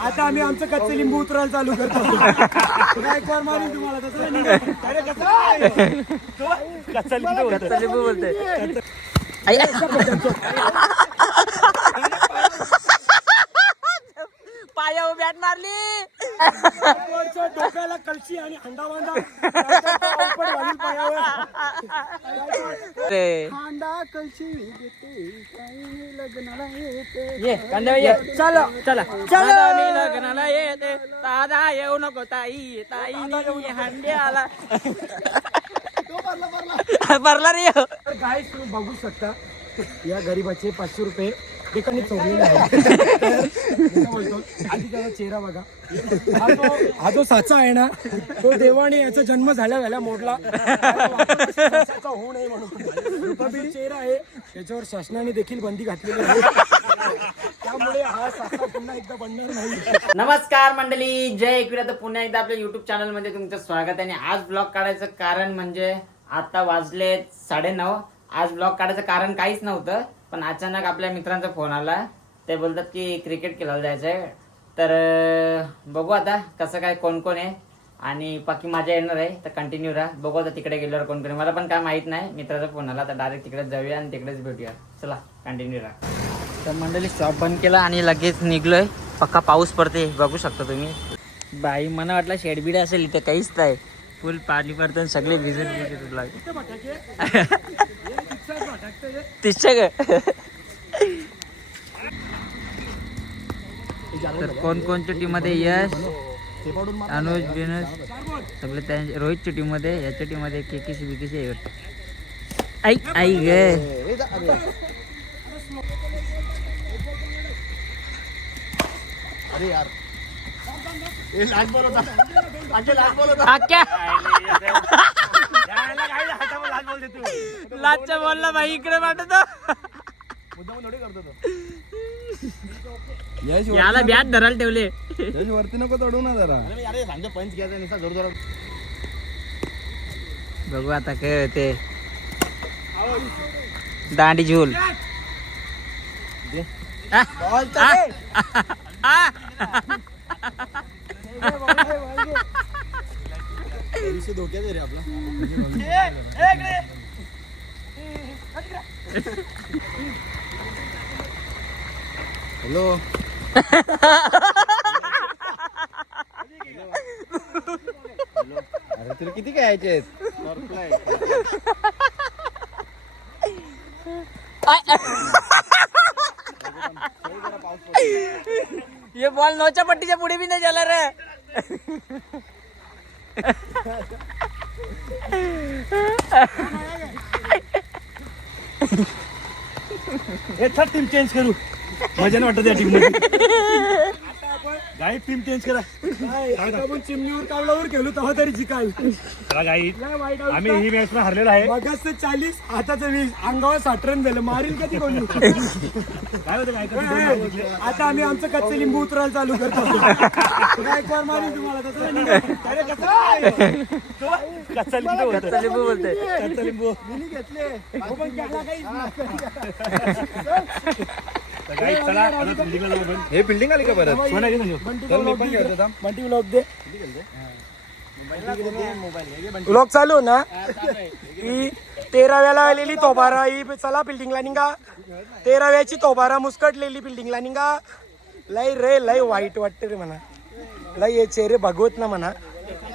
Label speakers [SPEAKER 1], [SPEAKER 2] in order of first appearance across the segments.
[SPEAKER 1] आता आम्ही आमचं कच्चे लिंबू उतरायला चालू करतो मारीन तुम्हाला तसं नाही. अरे कसं आहे? कच्चा लिंबू होतं.
[SPEAKER 2] कच्चा लिंबू बोलते आई, बॅट मारली.
[SPEAKER 1] डोक्याला आणि बांधा देते, काही लग्नाला येते.
[SPEAKER 2] ये कांदा ये.
[SPEAKER 1] चला.
[SPEAKER 2] चला.
[SPEAKER 1] चला.
[SPEAKER 2] चला मी लग्नाला येते. दादा येऊ नको ताई. ताई हंड्याला. भरला रे
[SPEAKER 1] तुम्ही बघू शकता या गरीबाचे पाचशे रुपये एकाने चोरलेले आहेत. मी बोलतो, आधी त्याचा चेहरा बघा. हा जो हा जो साचा आहे ना तो देवाने याचा जन्म झाल्या झाल्या मोडला. साचा होऊ नये म्हणून. हा जो चेहरा आहे. त्याच्यावर शासनाने देखील बंदी घातलेली आहे. त्यामुळे हा साचा पुन्हा एकदा बनणार नाही.
[SPEAKER 2] नमस्कार मंडळी. जय एकविरा तर पुन्हा एकदा आपल्या युट्यूब चॅनलमध्ये तुमचं स्वागत आहे. आणि आज ब्लॉग काढायचं कारण म्हणजे आता वाजले साडेनऊ. आज ब्लॉग काढायचं कारण काहीच नव्हतं. पण अचानक आपल्या मित्रांचा फोन आला. ते बोलतात की क्रिकेट खेळायला जायचं आहे तर बघू आता कसं काय कोण कोण आहे. आणि बाकी माझ्या येणार आहे तर कंटिन्यू राहा. बघू आता तिकडे गेल्यावर कोण कोण आहे. मला पण काय माहीत नाही. मित्राचा फोन आला तर डायरेक्ट तिकडे जाऊया आणि तिकडेच भेटूया. चला कंटिन्यू राहा. तर मंडळी शॉप बंद केला आणि लगेच निघलोय. पक्का पाऊस पडते बघू शकता तुम्ही. बाई मला वाटलं शेडबिड असेल इथे काहीच नाही. फुल पाणी पडतं सगळे भिजत भिजत लागले तिसच्या ग तर कोण कोणच्या टीममध्ये यश अनुज बिनुज सगळे त्यांच्या रोहितच्या टीममध्ये याच्या टीममध्ये केकेसी बिकेसी. आई आई ग. आक्या लाजच्या बोलला भाई इकडे वाटत याला बॅट धरायला ठेवले.
[SPEAKER 3] वरती नको चढू ना जरा.
[SPEAKER 2] बघू आता काय होते. दांडी झूल. आ.
[SPEAKER 3] धोक्यात रे आपला हॅलो अरे तुला किती काय यायचे
[SPEAKER 2] ये बॉल नौच्या पट्टीच्या पुढे बी नाही झाला रे.
[SPEAKER 1] टीम चेंज करू. मजा नाही वाटत या टीममध्ये. गाई टीम चेंज करा. आपण चिमणीवर कावलावर गेलो तेव्हा तरी जिकाल. अवस्था.
[SPEAKER 4] आम्ही ही मॅच हरलेला आहे.
[SPEAKER 1] मगाच चाळीस आताच वीस. अंगावर साठ रन झालं. मारील कधी कोणी?
[SPEAKER 4] काय होतं काय
[SPEAKER 1] आता आम्ही आमचं कच्चे लिंबू उतरायला चालू करतो. काय कर मारील तुम्हाला? तसं नाही. अरे कसं?
[SPEAKER 4] कच्चा लिंबू.
[SPEAKER 2] कच्चा लिंबू बोलते
[SPEAKER 4] कच्चा लिंबू.
[SPEAKER 1] मिनी घेतले. पण.
[SPEAKER 4] तर काही चला आता बिल्डिंगला जाऊ आपण.
[SPEAKER 3] हे बिल्डिंग आली का परत
[SPEAKER 4] सोनं घेऊन येऊ.
[SPEAKER 1] बंटी
[SPEAKER 3] चल मी पण. घेतो थांब.
[SPEAKER 1] बंटी vlog दे ब्लॉग चालू ना ही तेराव्याला आलेली तोबारा ही चला बिल्डिंगला निघा तेराव्याची तोबारा मुस्कटलेली बिल्डिंगला निघा लय रे लय वाईट वाटते रे म्हणा लय हे चेहरे भगवत ना म्हणा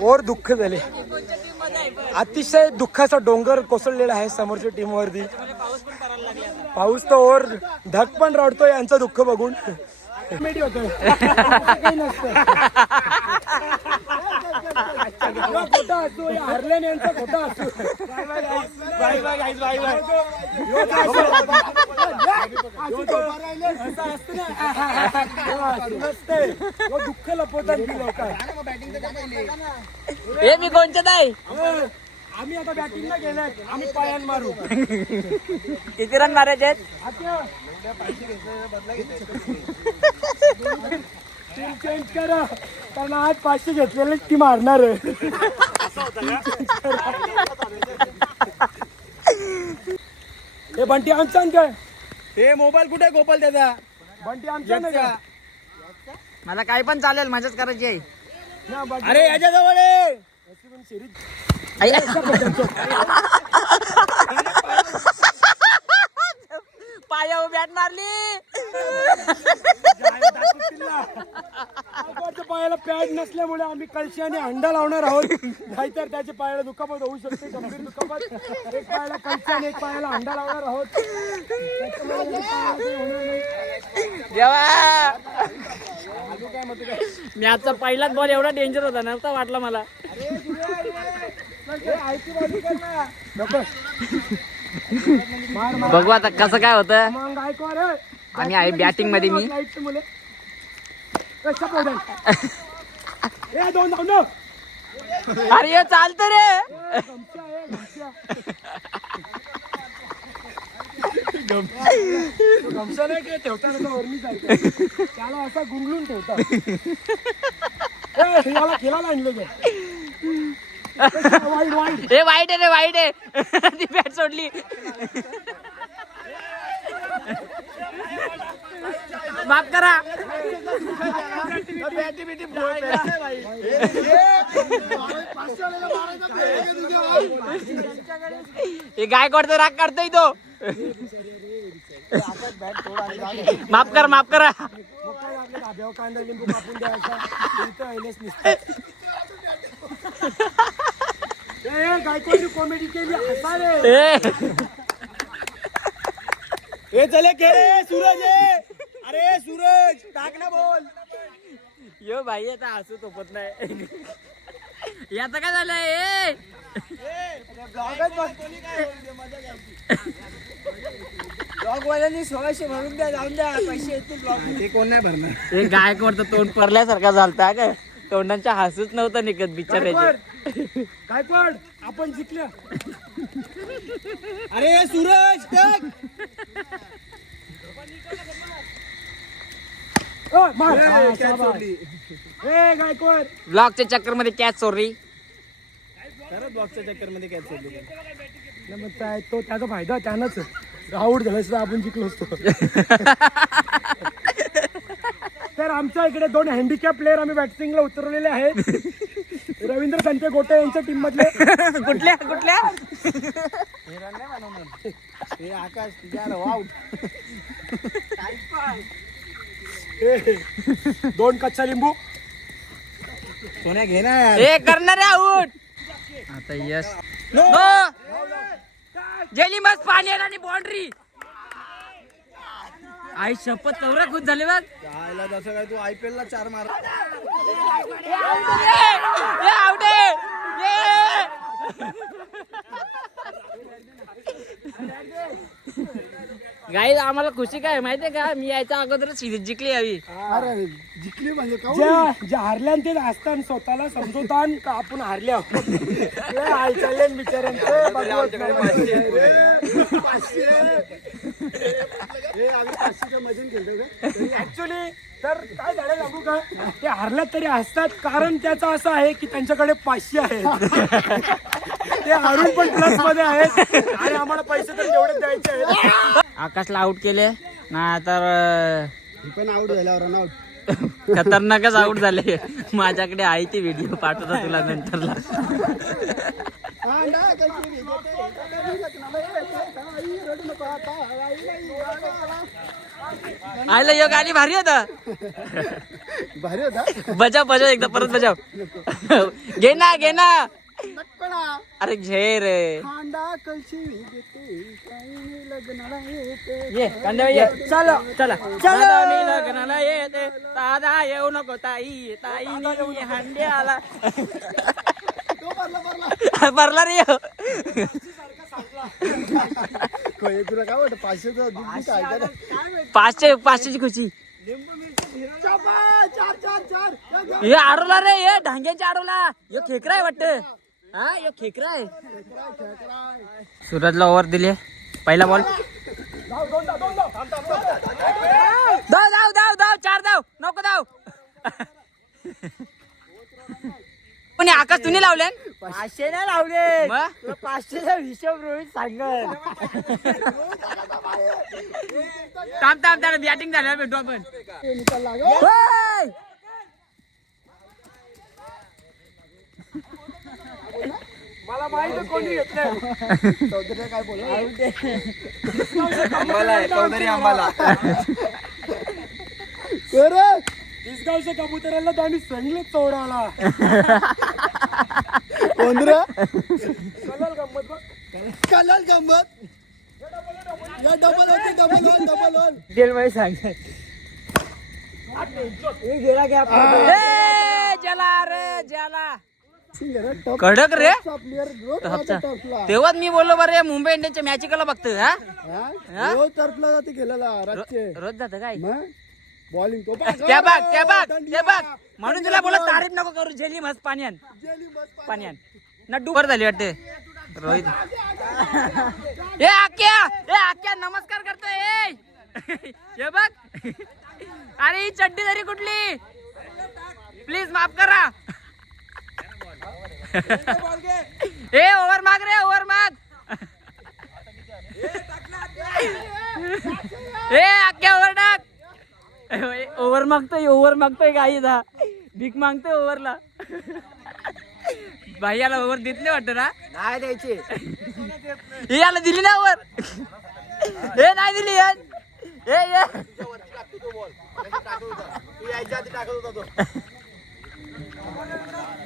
[SPEAKER 1] और दुःख झाले अतिशय दुःखाचा डोंगर कोसळलेला आहे समोरच्या टीम वरती. पाऊस तर ओर धक पण रडतो यांचं दुःख बघून. होतं. खोटा असतो या हरलेन यांचा खोटा असतो
[SPEAKER 4] bye bye guys, bye bye.
[SPEAKER 1] ह्यो जो असं- दुःख लपवतात ती लोक
[SPEAKER 2] हे मी कोणच्यात आहे
[SPEAKER 1] आम्ही आता बॅटिंगला गेलोय आम्ही पायान मारू
[SPEAKER 2] किती रन मारायचे आहेत
[SPEAKER 1] आता टीम चेंज करा कारण आज पाचशे घेतलेले ती मारणार आहे. हे बंटी आमचा काय?
[SPEAKER 3] हे मोबाईल कुठे आहे गोपाल त्याचा?
[SPEAKER 1] बंटी आमचा ना का?
[SPEAKER 2] मला काही पण चालेल मजाच करायची आहे.
[SPEAKER 1] ना
[SPEAKER 3] अरे याच्या जवळ आहे
[SPEAKER 1] पण शरीर
[SPEAKER 2] आई- पायावर बॅट मारली
[SPEAKER 1] पायाला पॅड नसल्यामुळे आम्ही कळशी आणि अंडा लावणार आहोत नाहीतर त्याच्या पायाला दुखापत होऊ शकते गंभीर दुखापत एक पायाला कळशी आणि एक पायाला अंडा लावणार आहोत त्याच्यामुळे त्याच्या पायाला काही होणार नाही.
[SPEAKER 2] जेव्हा मी आजचा पहिलाच बॉल एवढा डेंजर होता नव्हता वाटला मला
[SPEAKER 1] हे ना. नको.
[SPEAKER 2] बघू आता कसं काय होतं. आणि आहे batting मध्ये मी. अरे चालतं रे.
[SPEAKER 1] नाही ठेवताना वरमीसारखा. त्याला असा गुंगलून ठेवतात खेळायला आणलं
[SPEAKER 2] हे वाईट आहे रे वाईट आहे ती बॅट सोडली माफ़ करा। हे गायकवाडचा राग काढतोय तो माफ़ कर माफ़ करा।
[SPEAKER 1] कांदा लिंबू कापून द्यायचा कॉमेडी केली
[SPEAKER 3] हे चले खेळ सूरज अरे सूरज टाक ना बोल.
[SPEAKER 2] यो भाई आता हसू तोपत नाही. याचं काय झालंय? ए.
[SPEAKER 3] ब्लॉगवाल्यांनी सोळाशे भरून द्या जाऊन द्या पैसे येतील ब्लॉग कोण नाही भरणार
[SPEAKER 2] हे गायकवाडचं तोंड पडल्यासारखा झालता काय तोंडांच्या हसूच नव्हतं निघत बिचारायचे
[SPEAKER 1] गायकवाड! गायकवाड! आपण जिंकल्या
[SPEAKER 3] अरे सूरज
[SPEAKER 2] ब्लॉकच्या चक्करमध्ये कॅच चोरली
[SPEAKER 3] खरंच ब्लॉगच्या चक्करमध्ये कॅच
[SPEAKER 1] काय तो त्याचा फायदा त्यानंच. आऊट झाला सुद्धा आपण जिंकलो असतो. तर आमच्या इकडे दोन हँडिकॅप प्लेअर आम्ही बॅटिंगला उतरवलेले आहेत. रवींद्र संजय गोटे यांच्या टीम मधले.
[SPEAKER 2] कुठल्या कुठल्या?
[SPEAKER 3] हे आकाश आउट
[SPEAKER 1] दोन कच्चा लिंबू.
[SPEAKER 3] सोन्या घे ना
[SPEAKER 2] हे करणारे आऊट आता यस नो गेली मस्त पाणी आणि बाउंड्री आई शपथ तेवढा खुश झाले बघ.
[SPEAKER 3] जायला जसं काय तू आयपीएल ला चार मार.
[SPEAKER 2] आउट गाई आम्हाला खुशी काय माहितीये का? मी यायच्या अगोदरच सिरीज जिंकली हवी
[SPEAKER 3] अरे जिंकली म्हणजे
[SPEAKER 1] ज्या ज्या हारल्यान ते असताना स्वतःला समजवतान का आपण हारले आहोत ते हाल चालले न बिचाऱ्यांचे नाही. ऍक्च्युली तर काय झालं सांगू का? ते हारल्यात तरी असतात कारण त्याचं असं आहे की त्यांच्याकडे पाचशे आहेत. ते हारून पण प्लसमध्ये आहेत. आणि आम्हाला पैसे तर तेवढेच द्यायचे आहेत.
[SPEAKER 2] आकाशला आउट केले. ना तर
[SPEAKER 3] पण आउट झाल्यावर रन आउट
[SPEAKER 2] खतरनाकच आउट झाले. माझ्याकडे आहे ती व्हिडिओ पाठवता तुला नंतरला. आयला यो गाणी भारी होता
[SPEAKER 3] भारी होता
[SPEAKER 2] बजाव बजाव एकदा परत बजाव. घे ना घे ना. अरे घे रे.
[SPEAKER 3] हांडा
[SPEAKER 2] ये कांदा ये. चला चला. चला मी लग्नाला येते. दादा येऊ नको ताई. ताई हंड्याला. भरला रे
[SPEAKER 3] तुला काय वाटतं दूध काय
[SPEAKER 2] पाचशे पाचशेची खुशी
[SPEAKER 3] चार चार चार
[SPEAKER 2] हे आडवला रे हे ढांग्याच्या आडवला यो खेकरा आहे वाटत. हा यो खेकरा आहे. सूरजला ओव्हर दिले. पहिला बॉल. धाव धाव धाव धाव चार धाव. नको धाव. पण आकाश तुम्ही लावले?
[SPEAKER 1] पाचशे नाही लावले.
[SPEAKER 2] मग?
[SPEAKER 1] तुला पाचशेचा हिशोब रोहित सांगत
[SPEAKER 2] थांब थांब त्याला बॅटिंग झाल्यावर भेटू आपण.
[SPEAKER 3] होय! आंबाला आहे, चौधरी आंबाला बरं
[SPEAKER 1] इसगावच्या कबुतराला त्यांनी सांगले चोराला.
[SPEAKER 3] कोंद्र?
[SPEAKER 1] कलर गंमत बघ.
[SPEAKER 3] कलाल गंमत? या डबल होती double whole double whole
[SPEAKER 2] detail मध्ये सांग
[SPEAKER 3] गेला गॅप
[SPEAKER 2] जला रे जला कडक रे. तेव्हाच मी बोललो बरं मुंबई इंडियन्सच्या मॅच कला बघतो हा?
[SPEAKER 3] रोज टर्फला जाते गेलेला
[SPEAKER 2] रोज जात काय?
[SPEAKER 3] बॉलिंग तो
[SPEAKER 2] त्या बघ त्या बघ त्या बघ. म्हणून तुला बोला तारीफ नको करू झेली मस्त पाण्यान पाण्यान ना डुबर झाली वाटते. रोहित. ए आक्या ए आक्या नमस्कार करतोय ए. हे बघ. अरे ही चड्डी तरी कुठली? प्लीज माफ करा. ए ओव्हर माग रे ओव्हर माग. ए ओव्हर मागतोय ओव्हर मागतोय काही दा भीक मागतोय ओव्हरला भाई याला ओव्हर देतले वाटत ना
[SPEAKER 3] नाही द्यायचे.
[SPEAKER 2] हे याला दिली ना ओव्हर हे नाही दिली यार. हे ये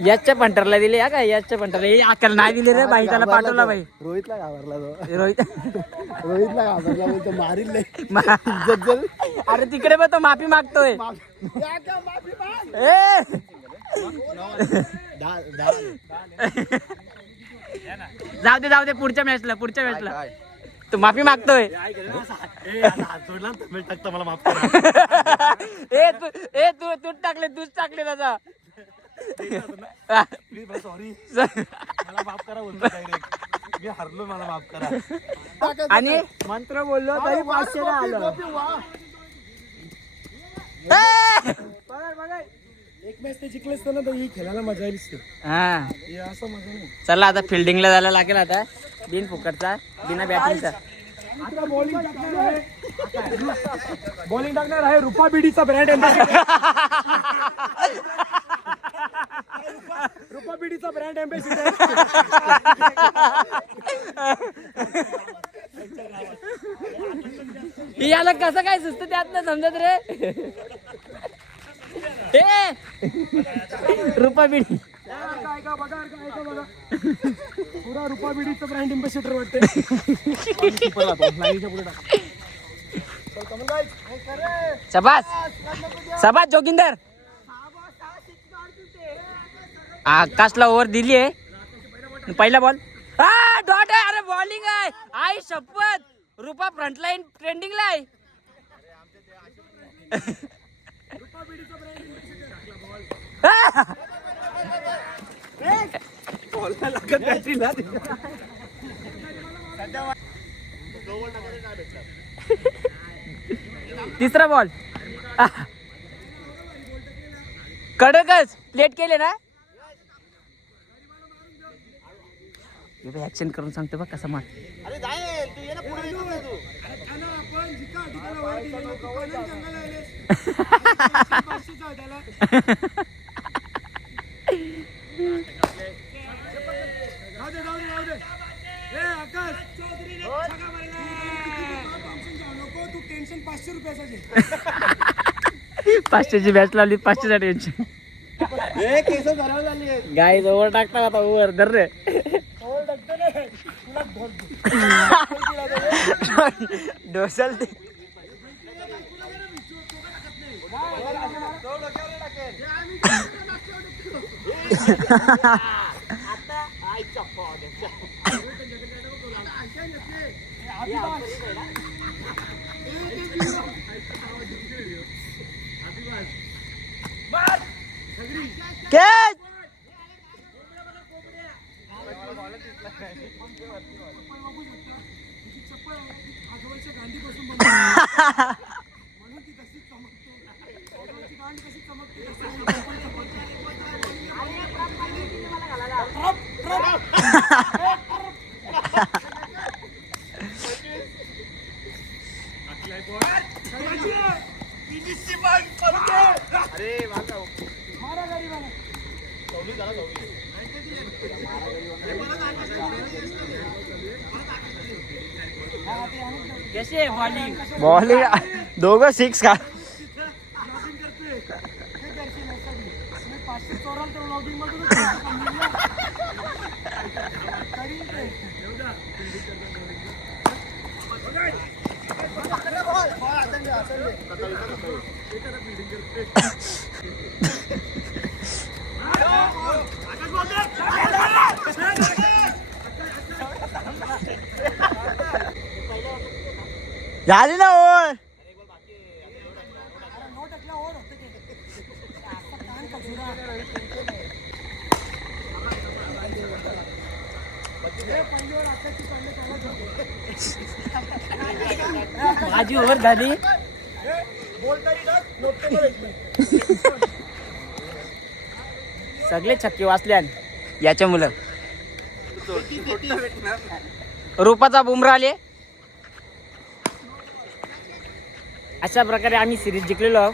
[SPEAKER 2] याच्या पंटरला दिले या काय याच्या पंटरला हे अक्कल नाही दिले रे बाई त्याला पाठवला बाई.
[SPEAKER 3] रोहितला घाबरला तो.
[SPEAKER 2] रोहित.
[SPEAKER 3] रोहितला घाबरला मारील नाही.
[SPEAKER 2] अरे तिकडे पण तो माफी मागतोय. जाऊ दे जाऊ दे पुढच्या मॅचला पुढच्या मॅचला तू माफी मागतोय. ए तू ए तू तूच टाकले तूच टाकले दादा
[SPEAKER 4] सॉरी मला माफ करा बोलतो मी हरलो मला माफ करा.
[SPEAKER 2] आणि?
[SPEAKER 3] मंत्र बोललो तरी पाचशे आलं.
[SPEAKER 1] एक मॅच ते जिंकलेस तर ना तर ही खेळायला मजा येईल ते
[SPEAKER 2] हा
[SPEAKER 1] हे असं मजा नाही
[SPEAKER 2] चला आता फिल्डिंगला जायला लागेल आता. बिन फुकटचा बिना बॅटिंगचा
[SPEAKER 1] आता बॉलिंग टाकणार आहे बॉलिंग टाकणार आहे रुपा बिडीचा ब्रँड रुपा बिडीचा ब्रँड एम्बेसिडर
[SPEAKER 2] याला कसं काय सुचत त्यात ना समजत रे? ए रुपा बिडी.
[SPEAKER 1] पुरा रुपा बिडीचा ब्रँड एम्बॅसिडर वाटते
[SPEAKER 2] सबास सबास जोगिंदर! आकाशला ओव्हर दिली आहे पहिला बॉल हा डॉट आहे. अरे बॉलिंग आहे. आई शपथ. रुपा फ्रंट लाईन ट्रेंडिंगला आहे. तिसरा बॉल कडकच. लेट केले ना? ऍक्शन करून सांगतो बघ कसा मार
[SPEAKER 1] तू टेन्शन पाचशे रुपयाचा घे
[SPEAKER 2] पाचशेची बॅच लावली पाचशेचा ढोसल
[SPEAKER 3] ते केस चप्पल बघू
[SPEAKER 2] शकता चप्पल आजोबाच्या गांडीपासून म्हणून ती तशी चमकते आजोबाची गांड कशी बॉलिंग
[SPEAKER 3] बॉलिंग दोघं सिक्स का। झाली ना ओळ.
[SPEAKER 2] माझी ओव्हर झाली. सगळे छक्के वाचल्यान याच्या मुलं. रूपाचा बुमरा आले अशा प्रकारे आम्ही सिरीज जिंकलेलो आहोत.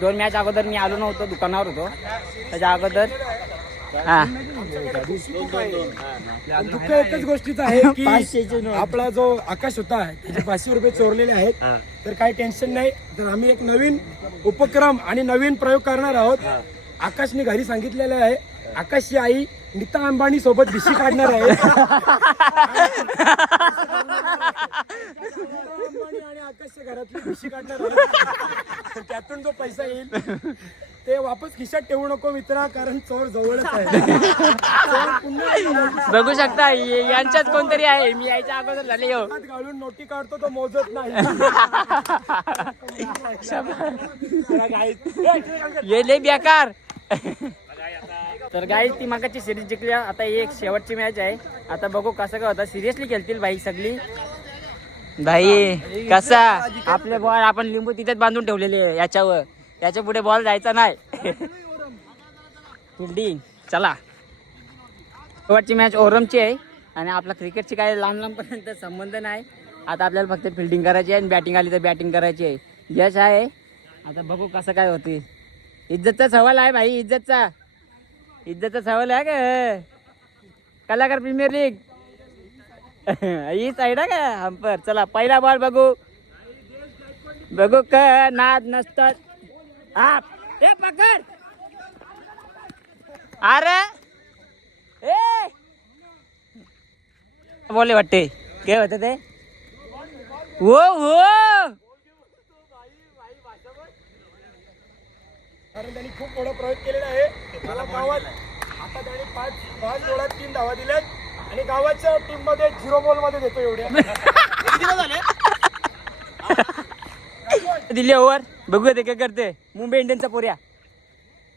[SPEAKER 2] दोन मॅच अगोदर मी आलो नव्हतो दुकानावर होतो. त्याच्या अगोदर हा.
[SPEAKER 1] दुःख एकच गोष्टीचं आहे की आपला जो आकाश होता त्याचे पाचशे रुपये चोरलेले आहेत. तर काही टेन्शन नाही. तर आम्ही एक नवीन उपक्रम आणि नवीन प्रयोग करणार आहोत. आकाशने घरी सांगितलेलं आहे. आकाशची आई नीता अंबानी सोबत भिशी काढणार आहे. नीता अंबानी आणि आकाशच्या घरातली भिशी काढणार आहे. त्यातून जो पैसा येईल ते वापस खिशात ठेवू नको मित्रा कारण चोर जवळच आहे. चोर पुन्हा येईल.
[SPEAKER 2] बघू शकता ये- यांच्यात कोणतरी आहे. मी यायच्या अगोदर झाले हो.
[SPEAKER 1] हात घालून नोटी काढतो तो मोजत नाही.
[SPEAKER 2] ये लय बेकार. तर गाई ती मागाची सिरीज जिंकली. आता ही एक शेवटची मॅच आहे. आता बघू कसं काय होता. सिरियसली खेळतील भाई सगळी. भाई कसा? आपले बॉल आपण लिंबू तिथेच बांधून ठेवलेले आहे. याच्यावर. याच्यापुढे बॉल जायचा नाही. फिल्डिंग चला. शेवटची मॅच ओरमची आहे. आणि आपला क्रिकेटची काय लांब लांबपर्यंत संबंध नाही. आता आपल्याला फक्त फिल्डिंग करायची आहे आणि बॅटिंग आली तर बॅटिंग करायची आहे. यश आहे. आता बघू कसं काय होते. इज्जतचा सवाल आहे भाई इज्जतचा. इज्जतचा सवाल आहे का? कलाकार प्रीमियर लीग. ही साईड आहे का? हंपर. चला पहिला बॉल बघू. बघू का? नाद नसतात आप ए पकड. अरे. ए. बोले वाटते काय होते ते? हो हो.
[SPEAKER 1] कारण त्यांनी खूप मोठा प्रयोग केलेला आहे. मला गावात आता त्याने पाच पाच गोळात तीन धावा दिल्यात. आणि गावाच्या टीममध्ये झिरो बॉलमध्ये देतो एवढ्या.
[SPEAKER 2] दिली ओव्हर बघूया ते काय करते. मुंबई इंडियन्सचा पोऱ्या.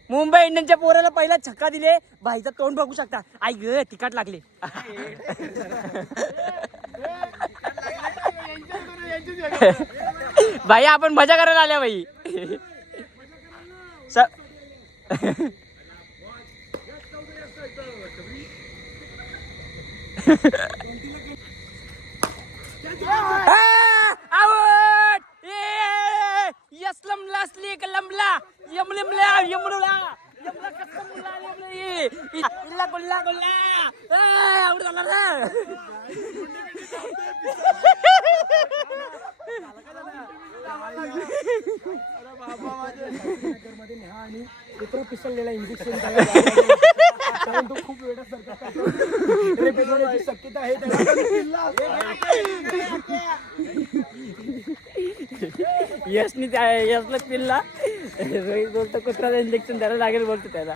[SPEAKER 2] मुंबई इंडियन्सच्या पोऱ्याला पहिला छक्का दिले. भाईचं तोंड बघू शकता. आई ग तिकट लागले. भाई आपण मजा करायला आल्या भाई. स- आउट यसलम लासली का लंबला यमलिमला यमलुला यमला कसम मुला यमली इल्ला गुल्ला गुल्ला. आउट झाला रे.
[SPEAKER 1] मध्ये न्या आणि कुत्रा पिसळलेला इंजेक्शन कारण तो खूप वेळासारखा रेपेट होण्याची शक्यता आहे
[SPEAKER 2] यशनी त्या यशला पिल्ला. रोहित बोलतो कुत्रा इंजेक्शन द्यायला लागेल बोलतो त्याला.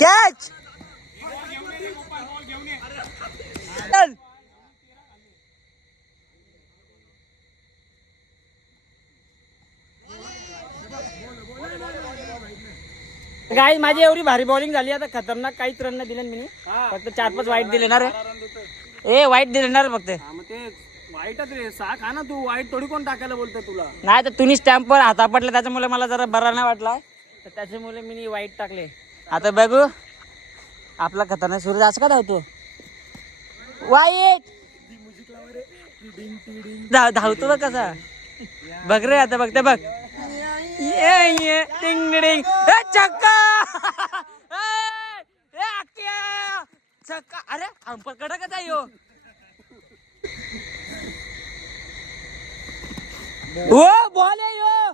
[SPEAKER 2] कॅच काय माझी एवढी भारी बॉलिंग झाली. आता खतरनाक काहीच रन नाही दिले मी फक्त चार पाच वाईट दिले ना रे. ए वाईट दिले ना रे फक्त.
[SPEAKER 4] वाईटच रे. सहा खा ना तू. वाईट थोडी कोण टाकायला बोलतोय तुला?
[SPEAKER 2] नाही तर तुम्ही स्टॅम्पवर हाता पडले त्याच्यामुळे मला जरा बरा नाही वाटला. तर त्याच्यामुळे मी वाईट टाकले. आता बघू. आपला खतरनाक सूर्य असं का धावतो? वाईट! धाव धावतो बघ कसा. बघ रे आता बघ ते बघ. ये ये टिंग डिंग. ए, छक्का! ए, ए, अक्क्या! छक्का! अरे अंपर कडकच आहे हो ओ बॉल. आहे यो.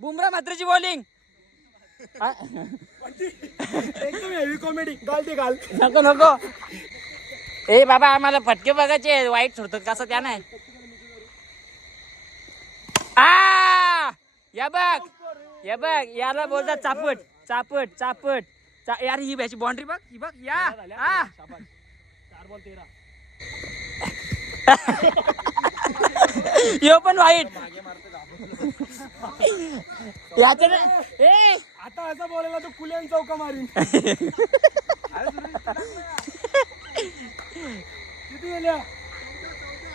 [SPEAKER 2] बुमरा मात्रेची बॉलिंग
[SPEAKER 1] एकदम हेवी कॉमेडी घाल ते घाल.
[SPEAKER 2] नको नको. ए बाबा आम्हाला फटके बघायचे वाईट सोडतो कसं त्या नाही. आ! या बघ. या बघ. याला बोलतात चापट चापट चापट. चा- यार ही बॅची बाउंड्री बघ. ही बघ या. आ.
[SPEAKER 4] चार बॉल तेरा.
[SPEAKER 2] यो पण वाईट. याच्या ए!
[SPEAKER 1] आता असं बोलायला तो कुल्यान चौका मारीन. किती गेल्या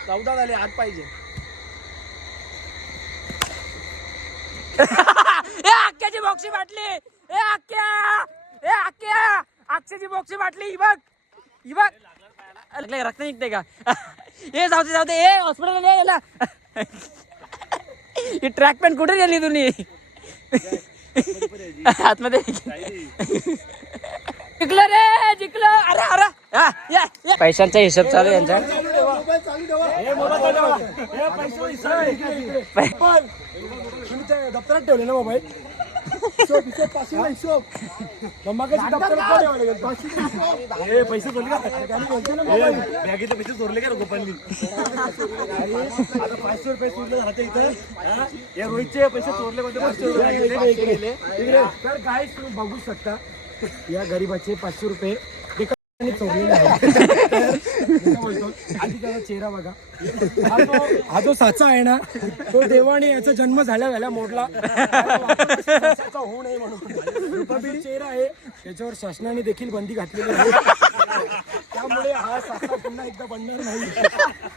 [SPEAKER 4] चौदा झाले आठ पाहिजे.
[SPEAKER 2] ए अक्क्याची बॉक्सी बाटली ए अक्क्या ए अक्क्या अक्षयची बॉक्सी बाटली ही बघ. ही बघ. रक्त निघते का? ए जाऊ दे जाऊ दे ए हॉस्पिटल नाही गेला ही ट्रॅक पॅन्ट कुठे गेली तुम्ही आतमध्ये जिंकलं रे जिंकलं अरे अरे हा, या, या. पैशांचा हिशोब चालू यांचा
[SPEAKER 1] दप्तरात ठेवले ना मोबाईल
[SPEAKER 4] पैसे चोरले का? बॅगेतले पैसे चोरले का गोपालनी
[SPEAKER 1] आता पाचशे रुपये सोडले राहते इथं.
[SPEAKER 4] हा? या रोहितचे पैसे चोरले.
[SPEAKER 1] तर काय तुम्ही बघू शकता या गरीबाचे पाचशे रुपये चेहरा बघा. हा जो- हा जो साचा आहे ना तो देवाने याचा जन्म झाल्या झाल्या मोडला. साचा होऊ नये म्हणून. रुपाबिडी चेहरा आहे त्याच्यावर शासनाने देखील बंदी घातलेली आहे. त्यामुळे हा साचा पुन्हा एकदा बनणार नाही.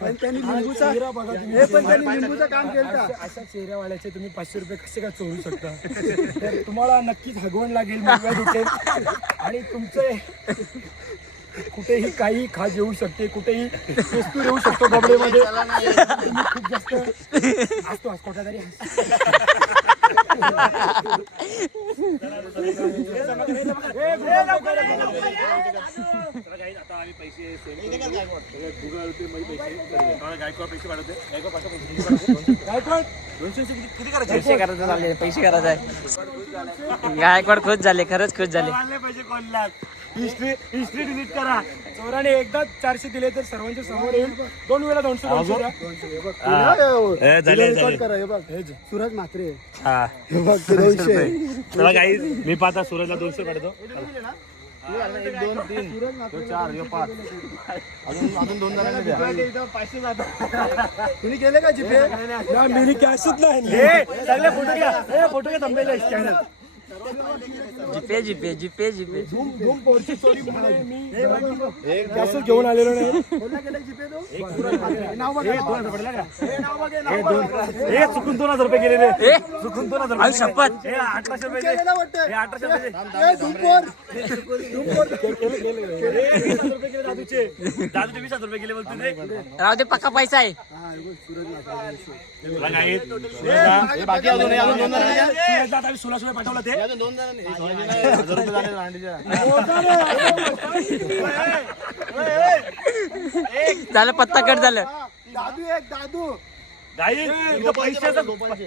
[SPEAKER 1] पण त्यांनी लिंबूचा चेहरा बघा तुम्ही. पण त्यांनी लिंबूचं काम केलं अशा चेहऱ्यावाल्याचे तुम्ही पाचशे रुपये कसे काय चोरू शकता? तर तुम्हाला नक्कीच हगवण लागेल मुलगा दुखेल आणि तुमचे कुठेही काही खाज येऊ शकते कुठेही वस्तू येऊ शकतो कपडेमध्ये खूप जास्त असतो आज कोठा तरी
[SPEAKER 4] आता आम्ही पैसे गुगल पे मध्ये पैसे गायकवाड पैसे गायकवाड दोनशे किती करायचे?
[SPEAKER 2] पैसे करायचं चालले पैसे करायचं. आहे गायकवाड खुश झाले खरंच खुश झाले.
[SPEAKER 1] पाहिजे कॉलला हिस्ट्री हिस्ट्री डिलीट करा. चोराने एकदा चारशे दिले तर सर्वांच्या समोर येईल. दोन वेळा दोनशे दोनशे
[SPEAKER 4] झाले
[SPEAKER 3] सूरज मात्रे
[SPEAKER 4] हा.
[SPEAKER 3] दोनशे.
[SPEAKER 4] चला काही मी पाहता सूरजला दोनशे काढतो. एक दोन तीन. चार पाच. अजून अजून दोन जणांना द्या.
[SPEAKER 3] तुम्ही गेले का जिपे
[SPEAKER 1] ना, मी कॅशच नाही
[SPEAKER 4] सगळे फोटो घ्या. फोटो घ्या थांबलेले
[SPEAKER 2] जिपे जिपे जिपे जिपे.
[SPEAKER 1] कॅशच घेऊन आलेलो नाही.
[SPEAKER 4] चुकून दोन हजार रुपये गेलेले. चुकून दोन हजार रुपये
[SPEAKER 2] शपथ.
[SPEAKER 4] अठराशे रुपये अठराशे रुपये वीस हजार रुपये गेले. दादूचे दादूचे वीस हजार रुपये गेले बोलतो ते.
[SPEAKER 2] राहू दे पक्का पैसा आहे.
[SPEAKER 4] बाकी अजून
[SPEAKER 1] सोळा सोळा पाठवलं ते.
[SPEAKER 4] अजून दोन जणांना. हजार रुपये झाले रांडीच्या.
[SPEAKER 2] झालं पत्ता कट झालं
[SPEAKER 3] दादू एक दादू.
[SPEAKER 4] गाईस इथं पैशाचा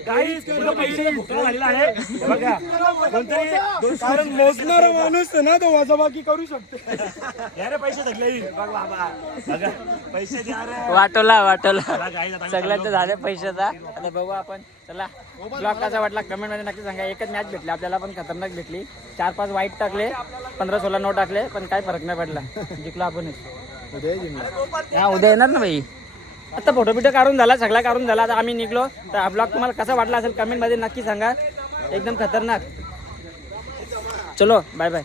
[SPEAKER 4] गाईस इथं पैशाचा भुक्कड झालेला आहे. हे बघा कोणतरी दोन-
[SPEAKER 1] कारण मोजणारा माणूस आहे ना तो वजाबाकी करू शकतो.
[SPEAKER 4] या रे पैसे सगळे बघ बाबा. बघा पैसे द्या रे.
[SPEAKER 2] वाटोला वाटोला. सगळ्यांचं झालं पैशाचा. आणि बघू आपण. चला. ब्लॉग कसा वाटला? कमेंटमध्ये नक्की सांगा. एकच मॅच भेटली. आपल्याला पण खतरनाक भेटली. चार पाच वाईट टाकले. पंधरा सोळा नऊ टाकले. पण काय फरक नाही पडला. जिंकलो आपण हा उद्या येणार ना भाई आता फोटो बिटो काढून झाला सगळा काढून झाला. आता आम्ही निघलो. तर हा ब्लॉग तुम्हाला कसा वाटला असेल कमेंटमध्ये नक्की सांगा. एकदम खतरनाक. चलो बाय बाय